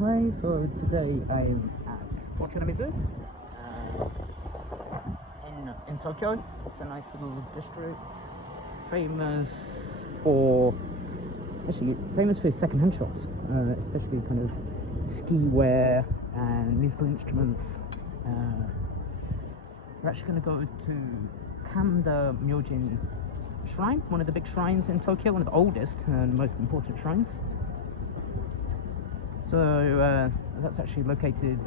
Hi, so today I'm at Pachuca in Tokyo. It's a nice little district, famous for second-hand shops, especially kind of ski wear and musical instruments. We're actually going to go to Kanda Shrine, one of the big shrines in Tokyo, one of the oldest and most important shrines. So that's actually located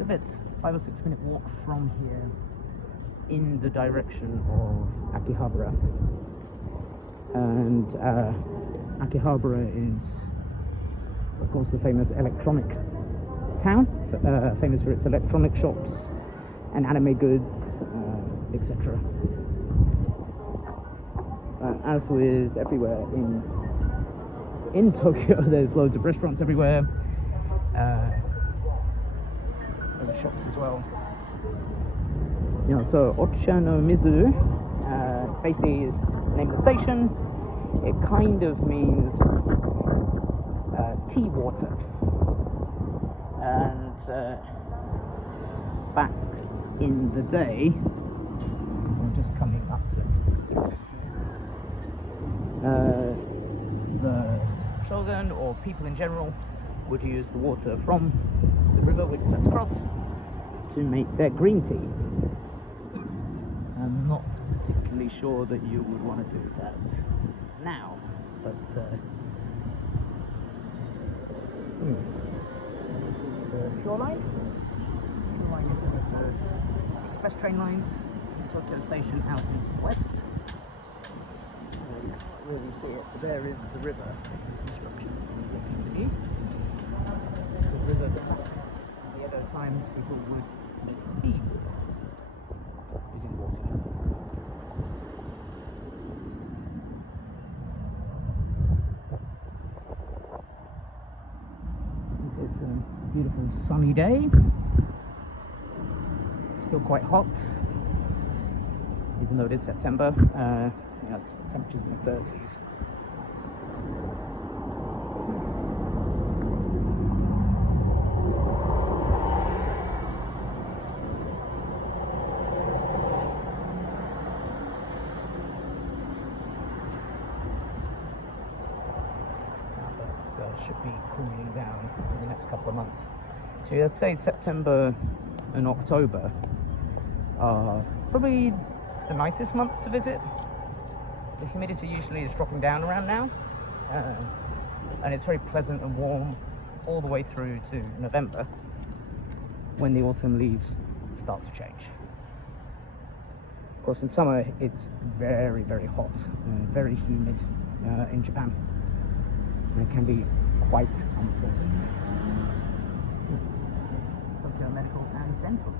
a bit 5 or 6 minute walk from here in the direction of Akihabara. And Akihabara is, of course, the famous electronic town, famous for its electronic shops and anime goods, etc. As with everywhere in Tokyo, there's loads of restaurants everywhere. Other shops as well. So Ocha no Mizu basically is the name of the station. It kind of means tea water. And back in the day, I'm just coming up to it. The shogun or people in general would use the water from the river which swept across to make their green tea. I'm not particularly sure that you would want to do that now, but this is the shoreline. Shoreline is one of the express train lines from Tokyo Station out into the west. You can't really see it, but there is the river. Construction's been looking underneath. The river there. In the Edo times, people would make tea using water. It's a beautiful sunny day. Still quite hot, even though it is September. It's temperatures in the 30s. Should be cooling down in the next couple of months. So I'd say September and October are probably the nicest months to visit. The humidity usually is dropping down around now, and it's very pleasant and warm all the way through to November, when the autumn leaves start to change. Of course, in summer it's very, very hot and very humid in Japan, and it can be quite unpleasant. Tokyo Medical and Dental.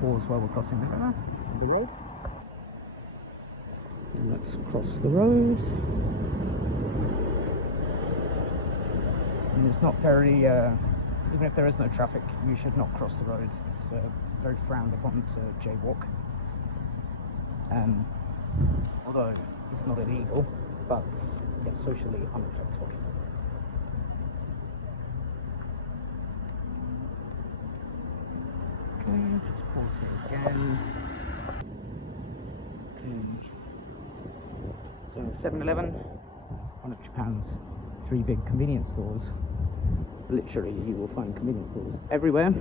Pause while we're crossing the river, the road. And let's cross the road. And it's not very, even if there is no traffic, you should not cross the road. It's very frowned upon to jaywalk. Although it's not illegal, but it's socially unacceptable. Okay, just pause here again. Okay. So 7-Eleven, one of Japan's three big convenience stores. Literally, you will find convenience stores everywhere.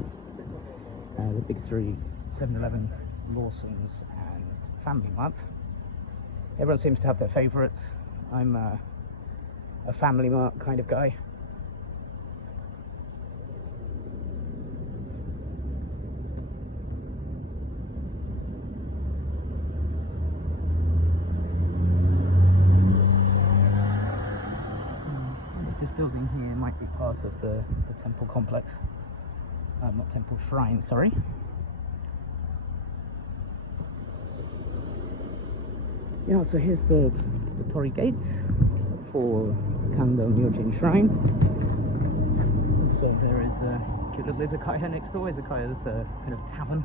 The big three: 7-Eleven, Lawson's, and Family Mart. Everyone seems to have their favourites. I'm a Family Mart kind of guy. This building here might be part of the temple complex. Not temple, shrine, sorry. Yeah, so here's the torii gate for Kanda Shrine. So there is a cute little izakaya next door. Izakaya is a kind of tavern.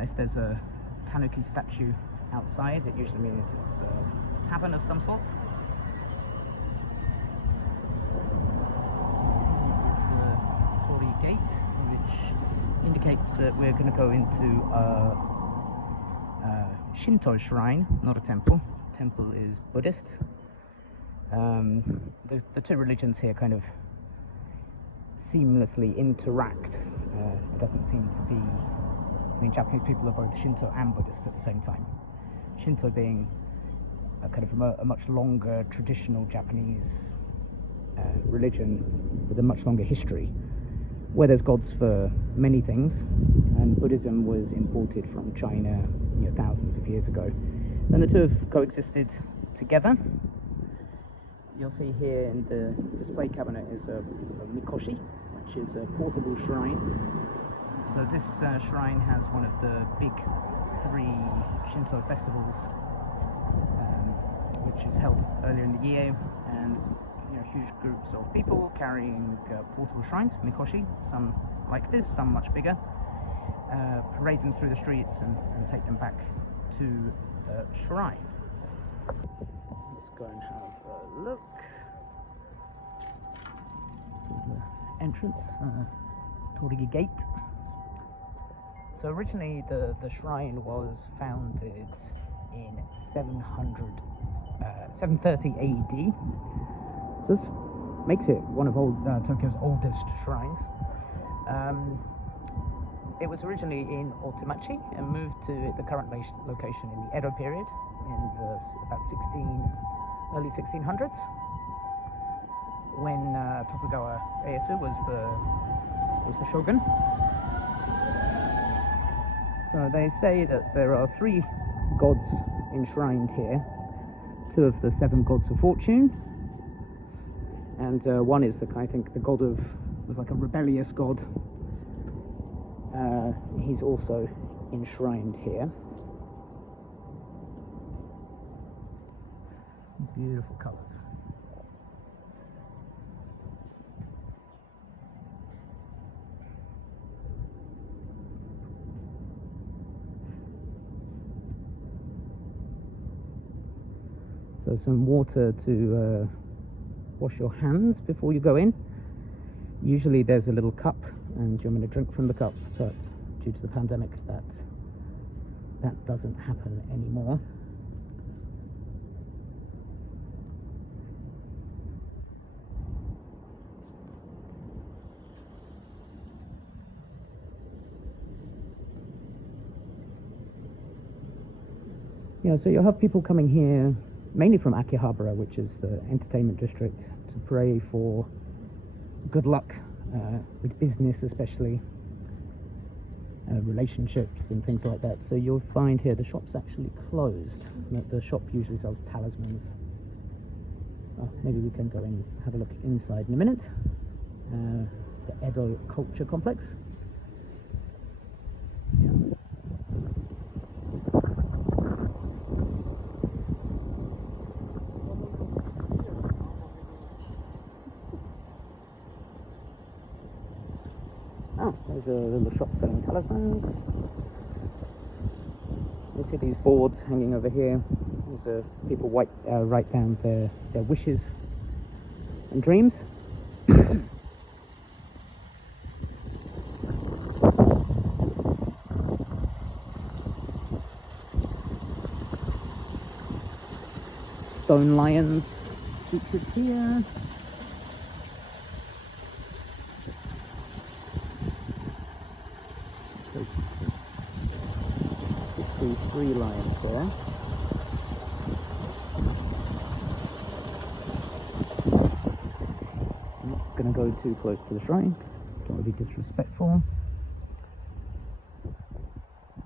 If there's a tanuki statue outside, it usually means it's a tavern of some sort. Gate, which indicates that we're going to go into a Shinto Shrine, not a temple. Temple is Buddhist. The two religions here kind of seamlessly interact. It doesn't seem to be... I mean, Japanese people are both Shinto and Buddhist at the same time. Shinto being a kind of a much longer traditional Japanese religion with a much longer history, where there's gods for many things, and Buddhism was imported from China, thousands of years ago. Then the two have coexisted together. You'll see here in the display cabinet is a mikoshi, which is a portable shrine. So this shrine has one of the big three Shinto festivals, which is held earlier in the year, and huge groups of people carrying portable shrines, mikoshi, some like this, some much bigger, parade them through the streets and take them back to the shrine. Let's go and have a look. So the entrance, torii gate. So originally the shrine was founded in 730 AD. So this makes it one of Tokyo's oldest shrines. It was originally in Otemachi and moved to the current location in the Edo period in the early 1600s, when Tokugawa Ieyasu was the shogun. So they say that there are 3 gods enshrined here, 2 of the 7 gods of fortune, and one is I think the god was like a rebellious god. He's also enshrined here. Beautiful colours. So some water to wash your hands before you go in. Usually there's a little cup and you're going to drink from the cup, but due to the pandemic that doesn't happen anymore. Yeah, so you'll have people coming here mainly from Akihabara, which is the entertainment district, to pray for good luck with business, especially relationships and things like that. So you'll find here the shop's actually closed. The shop usually sells talismans. Maybe we can go and have a look inside in a minute. The Edo Culture Complex. Yeah. There's a little shop selling talismans. You see these boards hanging over here. These people write down their wishes and dreams. Stone lions featured here. So you can see 3 lions there. I'm not going to go too close to the shrine because I don't want to be disrespectful.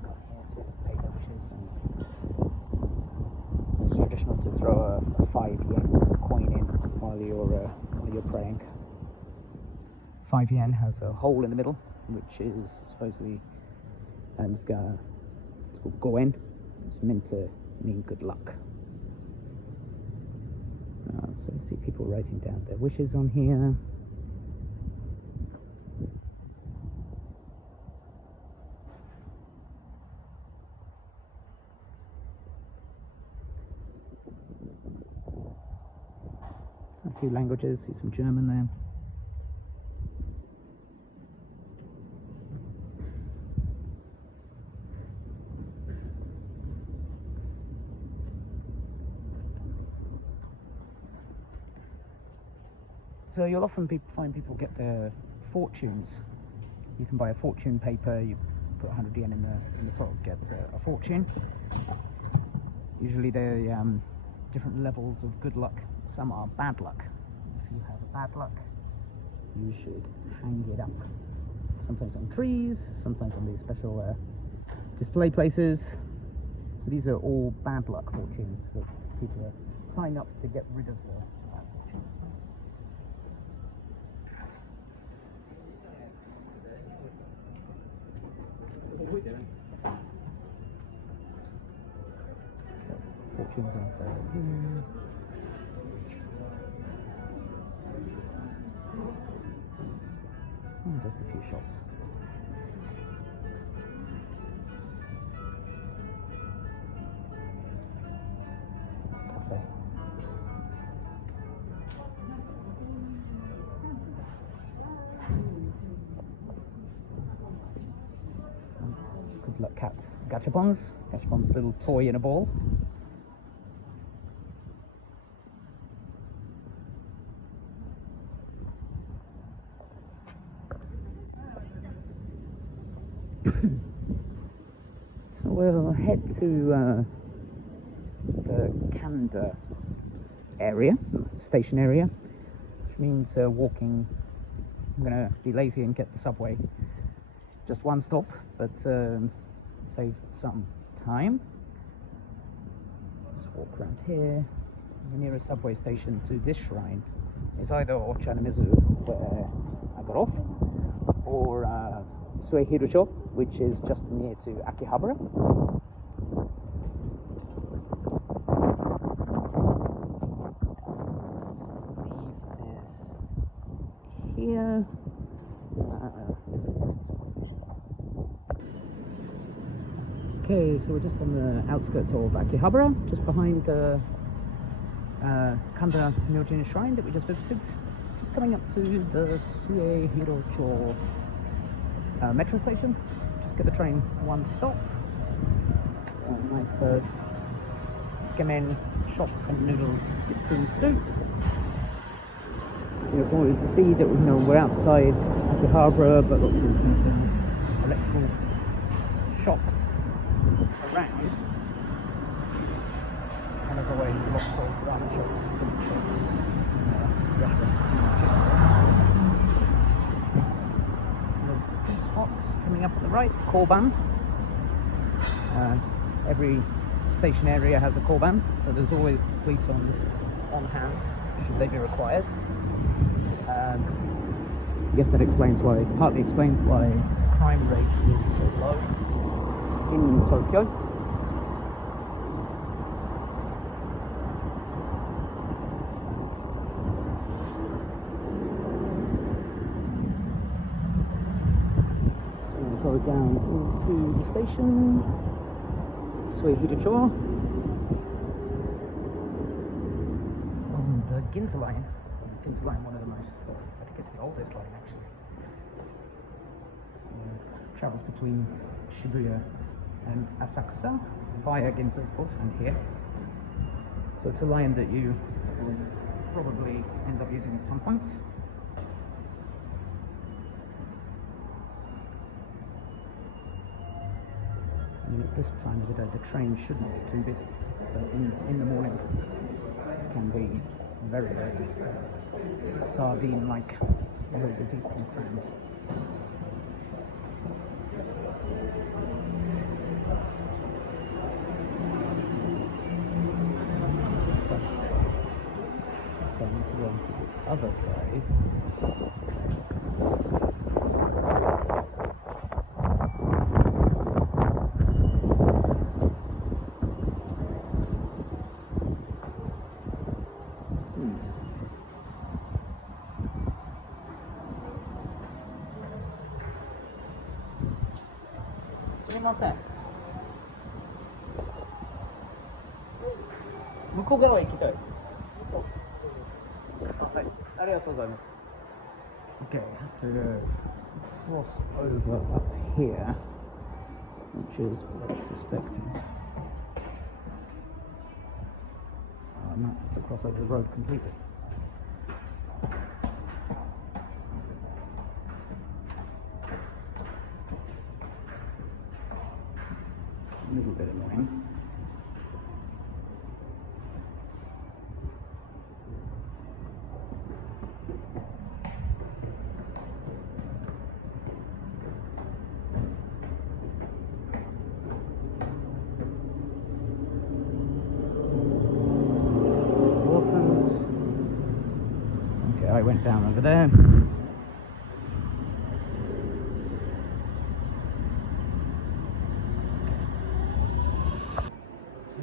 Come here to pay their wishes, and it's traditional to throw a 5 yen coin in while you're praying. 5 yen has a hole in the middle, which is supposedly, and it's called goen. It's meant to mean good luck. So you see people writing down their wishes on here. A few languages, see some German there. So you'll often find people get their fortunes. You can buy a fortune paper, you put 100 yen in the frog, get a fortune. Usually they're different levels of good luck. Some are bad luck. If you have bad luck, you should hang it up. Sometimes on trees, sometimes on these special display places. So these are all bad luck fortunes that people are tying up to get rid of their bad fortune. Fortunes on sale here. And just a few shops. Cafe. Good luck cat. Gachapons. Gachapons, little toy in a ball. So we'll head to the Kanda area, station area, which means walking. I'm going to be lazy and get the subway. Just one stop, but save some time. Just walk around here. The nearest subway station to this shrine is either Ochanamizu, where I got off, or Suehirucho, which is just near to Akihabara. Leave this here. Okay, so we're just on the outskirts of Akihabara, just behind the Kanda Shrine that we just visited. Just coming up to the Suehirocho metro station. Just get the train one stop. Nice skemen shop and noodles to soup. You're going to see that we're outside Akihabara, but lots of electrical shops around. And as always, lots of ramen shops, food shops, restaurants in general. Spots coming up at the right, Korban. Every station area has a Korban, so there's always police on hand should they be required. I guess that partly explains why crime rate is so low in Tokyo. So we'll go down into the station, Suehirucho, on the Ginza line. Ginza line, one of the most, I think it's the oldest line actually. Travels between Shibuya and Asakusa via Ginza, of course, and here. So it's a line that you probably end up using at some point. And at this time of the day, the train shouldn't be too busy, but in the morning it can be very, very sardine-like, very busy and crammed. So I need to go on to the other side. Sumimasen. 向こう側へ行きたい。はい、ありがとうございます。Okay, I have to cross over up here, which is what I suspected. I might have to cross over the road completely. A little bit annoying. Okay, I went down over there.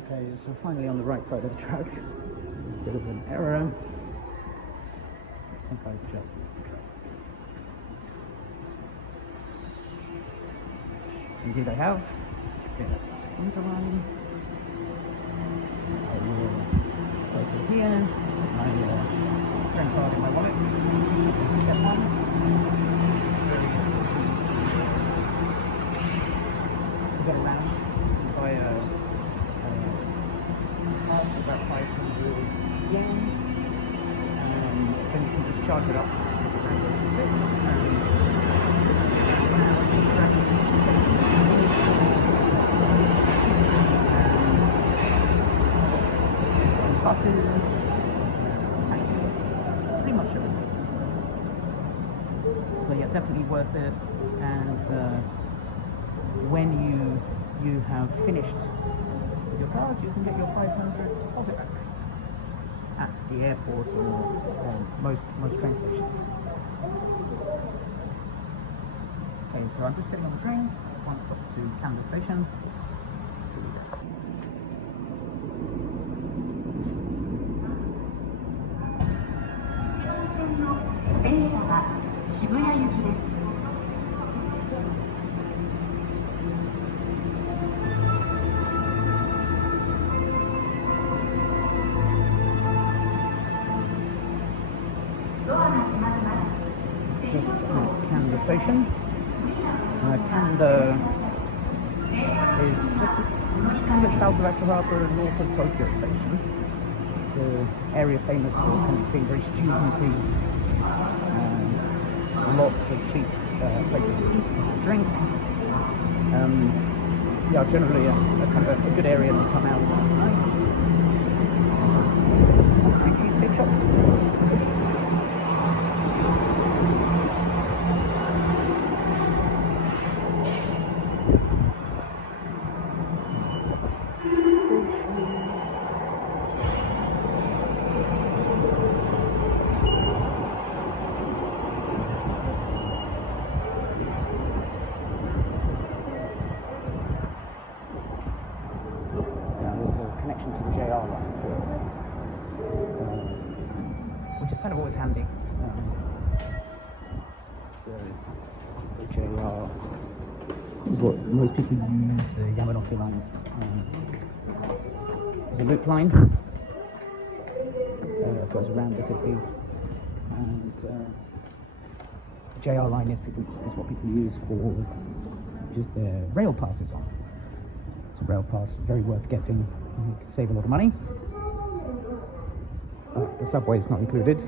Okay, so finally on the right side of the tracks. Bit of an error. I think I just missed the track. Indeed I have. Okay, that's the Shinto Shrine. I will go to here. My credit card in my wallet. Get one. To get around, buy a card for about 500 yen. Then you can just charge it up and go to bits. Buses, taxis, pretty much everything. So yeah, definitely worth it. And when you have finished with your card, you can get your 500 deposit back at the airport or most train stations. Okay, so I'm just getting on the train. Just one stop to Kanda station. See you there. 電車は渋谷行きです。Just at Kanda station. Kanda is just a bit south of Akihabara, north of Tokyo station. It's an area famous for kind of being very studenty. Lots of cheap places to eat and drink. Yeah, generally a kind of a good area to come out at night. Big cheesecake shop. Connection to the JR line for which is kind of always handy. The JR is what most people use. The Yamanote line is a loop line. It goes around the city, and the JR line is what people use for just their rail passes on. It's a rail pass, very worth getting. You can save a lot of money. The subway is not included,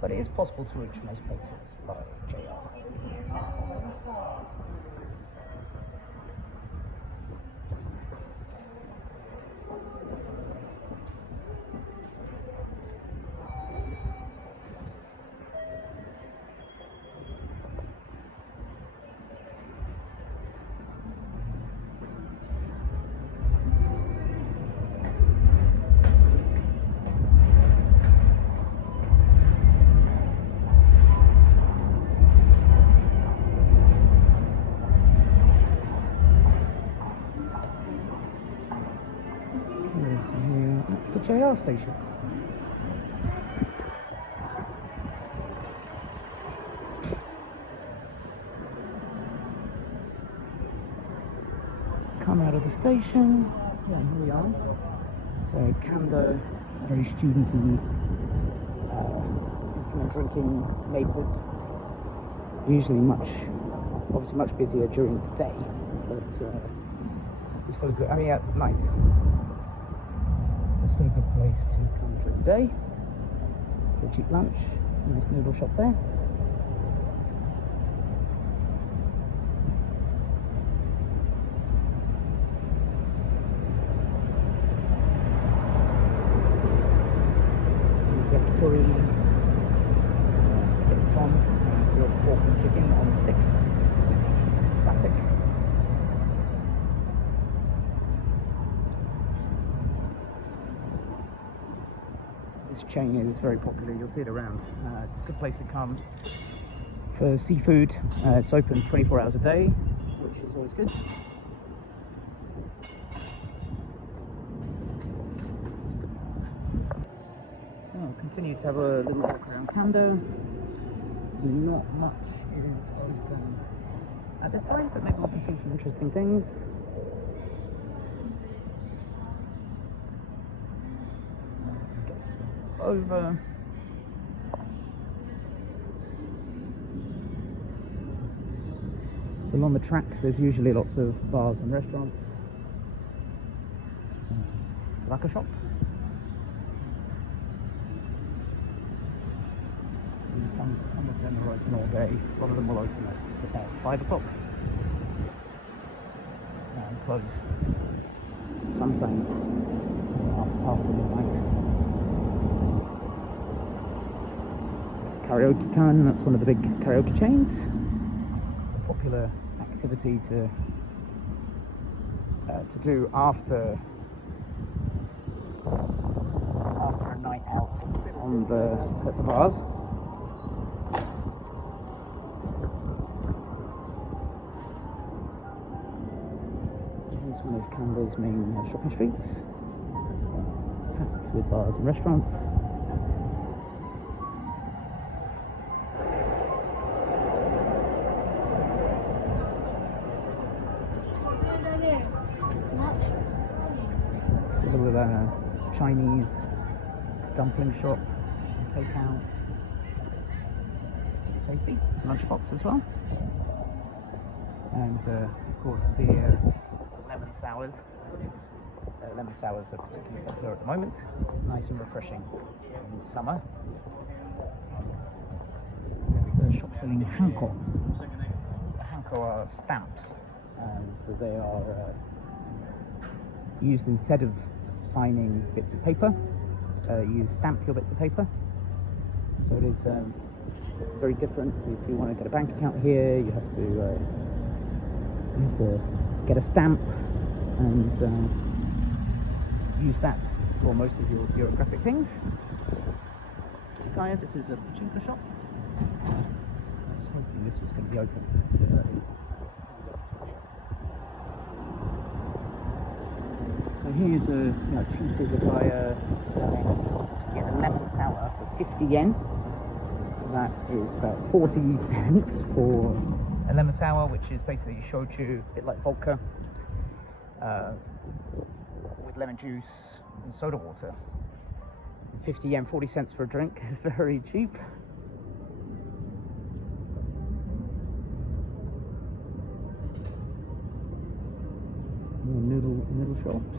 but it is possible to reach most places by JR. The JR station. Come out of the station. Yeah, here we are. So Kanda, very studenty, eating and drinking neighbourhood. Usually obviously much busier during the day, but it's still good. I mean, at night. It's still a good place to come during the day for a cheap lunch. Nice noodle shop there. Yakitori, Tom, grilled pork and chicken on sticks. Classic. This chain is very popular, you'll see it around. It's a good place to come for seafood. It's open 24 hours a day, which is always good. So I'll continue to have a little walk around Kanda. Not much is open at this time, but maybe we can see some interesting things. Over. So along the tracks there's usually lots of bars and restaurants. Pachuca Shop. And some of them are open all day. A lot of them will open at about 5 o'clock. And close sometime after midnight. Karaoke Can, that's one of the big karaoke chains. A popular activity to do after a night out at the bars. Here's one of Kanda's main shopping streets, packed with bars and restaurants. Chinese dumpling shop, some takeout, tasty, lunchbox as well, and of course beer, lemon sours. Lemon sours are particularly popular at the moment, nice and refreshing in summer. There's a shop selling hanko. Hanko are stamps, and they are used instead of signing bits of paper. You stamp your bits of paper, so it is very different. If you want to get a bank account here, you have to get a stamp and use that for most of your bureaucratic things. This is a Pachuca Shop. I was hoping this was going to be open. It's a bit early. So here's a cheap izakaya selling a lemon sour for 50 yen. That is about 40 cents for a lemon sour, which is basically shochu, a bit like vodka, with lemon juice and soda water. 50 yen, 40 cents for a drink is very cheap. More noodle shops.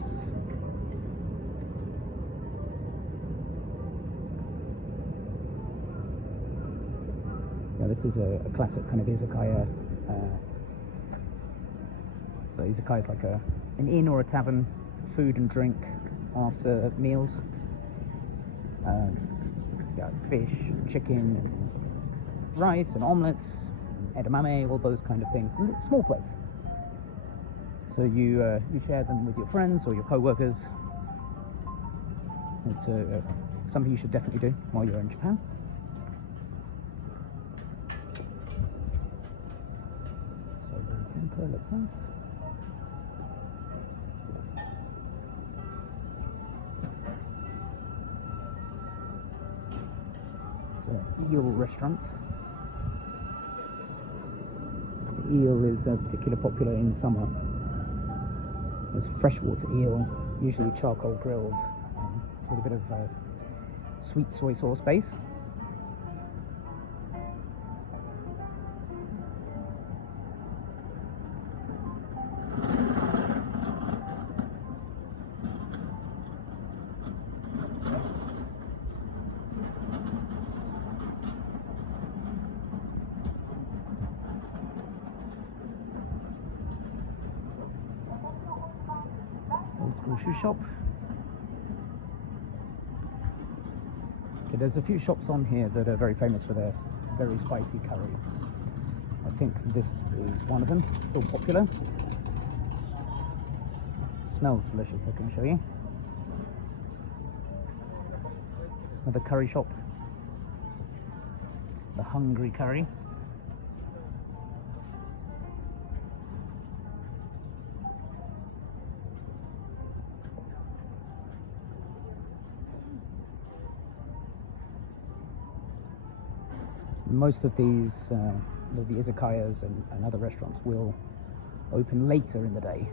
this is a classic kind of izakaya. So izakaya is like an inn or a tavern, food and drink after meals. Yeah, fish, chicken, and rice, and omelets, edamame, all those kind of things. Small plates. So you share them with your friends or your co-workers. It's something you should definitely do while you're in Japan. So the tempura looks nice. So eel restaurant. Eel is particularly popular in summer. There's freshwater eel, usually charcoal grilled, with a bit of sweet soy sauce base. Old school shoe shop. Okay, there's a few shops on here that are very famous for their very spicy curry. I think this is one of them, still popular. Smells delicious, I can show you. Another curry shop. The Hungry Curry. Most of these, the izakayas and other restaurants will open later in the day.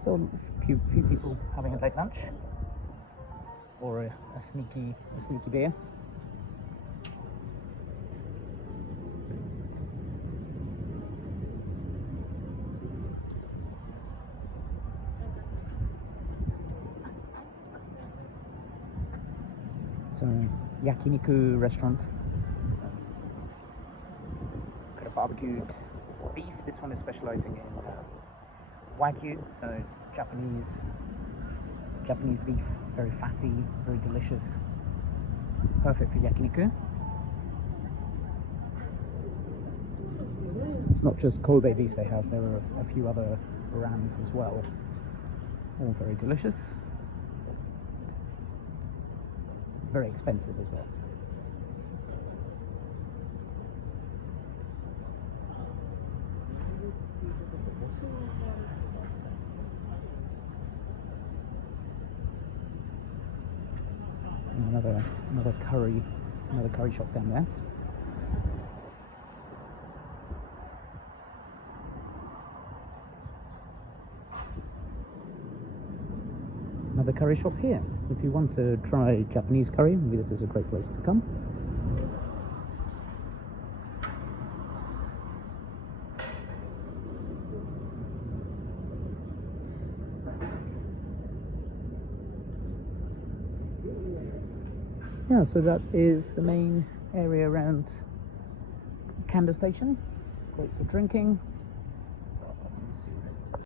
Still a few people having a late lunch or a sneaky beer. So yakiniku restaurant. So got a barbecued beef. This one is specializing in wagyu, so Japanese beef, very fatty, very delicious, perfect for yakiniku. It's not just Kobe beef they have, there are a few other brands as well, all very delicious, very expensive as well. Another curry shop down there. Another curry shop here. If you want to try Japanese curry, maybe this is a great place to come. Yeah, so that is the main area around Kanda station. Great for drinking.